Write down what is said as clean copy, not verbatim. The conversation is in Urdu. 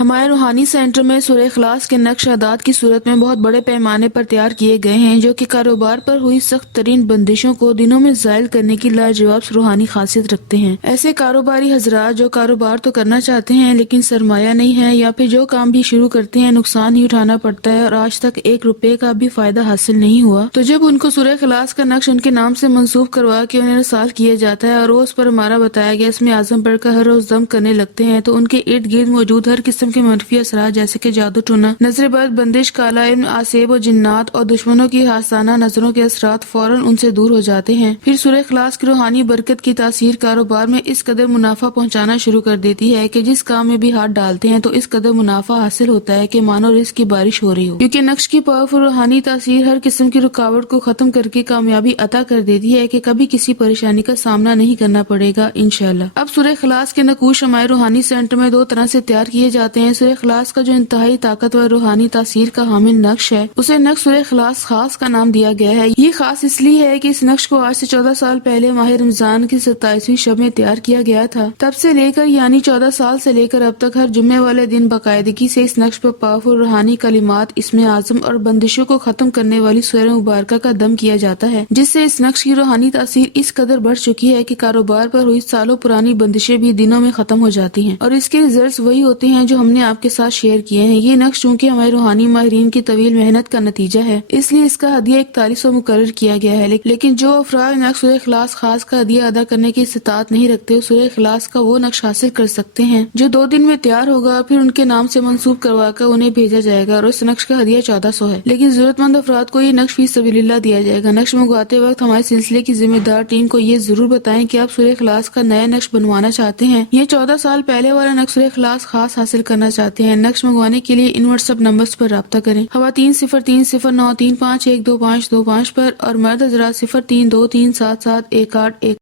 ہمارے روحانی سینٹر میں سورہ اخلاص کے نقش اعداد کی صورت میں بہت بڑے پیمانے پر تیار کیے گئے ہیں، جو کہ کاروبار پر ہوئی سخت ترین بندشوں کو دنوں میں زائل کرنے کی لاجواب روحانی خاصیت رکھتے ہیں۔ ایسے کاروباری حضرات جو کاروبار تو کرنا چاہتے ہیں لیکن سرمایہ نہیں ہے، یا پھر جو کام بھی شروع کرتے ہیں نقصان ہی اٹھانا پڑتا ہے اور آج تک 1 روپے کا بھی فائدہ حاصل نہیں ہوا، تو جب ان کو سورہ اخلاص کا نقش ان کے نام سے منسوب کروا کے انہیں ارسال کیا جاتا ہے اور وہ اس پر ہمارا بتایا گیا اسم اعظم پڑھ کر ہر روز دم کرنے لگتے ہیں، تو ان کے ارد گرد موجود ہر قسم کے منفی اثرات جیسے کہ جادو ٹونا، نظر بد، بندش، کالا علم، آسیب و جنات اور دشمنوں کی حاسدانہ نظروں کے اثرات فوراً ان سے دور ہو جاتے ہیں۔ پھر سورہ اخلاص کی روحانی برکت کی تاثیر کاروبار میں اس قدر منافع پہنچانا شروع کر دیتی ہے کہ جس کام میں بھی ہاتھ ڈالتے ہیں تو اس قدر منافع حاصل ہوتا ہے کہ مانو رزق کی بارش ہو رہی ہو، کیونکہ نقش کی پاورفل روحانی تاثیر ہر قسم کی رکاوٹ کو ختم کر کے کامیابی عطا کر دیتی ہے کہ کبھی کسی پریشانی کا سامنا نہیں کرنا پڑے گا انشاءاللہ۔ اب سورہ اخلاص کے نقوش ہمارے روحانی سینٹر میں 2 طرح سے تیار کیے جاتے ہیں۔ سورہ اخلاص کا جو انتہائی طاقتور روحانی تاثیر کا حامل نقش ہے اسے نقش سورہ اخلاص خاص کا نام دیا گیا ہے۔ یہ خاص اس لیے ہے کہ اس نقش کو آج سے 14 سال پہلے ماہ رمضان کی 27ویں شب میں تیار کیا گیا تھا۔ تب سے لے کر یعنی 14 سال سے لے کر اب تک ہر جمعے والے دن باقاعدگی سے اس نقش پر پاورفل روحانی کلمات، اسم اعظم اور بندشوں کو ختم کرنے والی سورہ مبارکہ کا دم کیا جاتا ہے، جس سے اس نقش کی روحانی تاثیر اس قدر بڑھ چکی ہے کہ کاروبار پر ہوئی سالوں پرانی بندشیں بھی دنوں میں ختم ہو جاتی ہیں، اور اس کے ریزلٹس وہی ہوتے ہیں جو ہم نے آپ کے ساتھ شیئر کیے ہیں۔ یہ نقش چونکہ ہمارے روحانی ماہرین کی طویل محنت کا نتیجہ ہے، اس لیے اس کا ہدیہ 4100 مقرر کیا گیا ہے، لیکن جو افراد نقش سورہ اخلاص خاص کا ہدیہ ادا کرنے کی استطاعت نہیں رکھتے سورہ اخلاص کا وہ نقش حاصل کر سکتے ہیں جو 2 دن میں تیار ہوگا، پھر ان کے نام سے منسوب کروا کر انہیں بھیجا جائے گا، اور اس نقش کا ہدیہ 1400 ہے، لیکن ضرورت مند افراد کو یہ نقش فی سبیل اللہ دیا جائے گا۔ نقش منگواتے وقت ہمارے سلسلے کی ذمہ دار ٹیم کو یہ ضرور بتائیں کہ آپ سورہ اخلاص کا نیا نقش بنوانا چاہتے ہیں یا 14 سال پہلے والا نقش سورہ اخلاص خاص حاصل کرنا چاہتے ہیں۔ نقش منگوانے کے لیے ان واٹس ایپ نمبرز پر رابطہ کریں: خواتین 0309351225 پر اور مرد حضرات 0323771818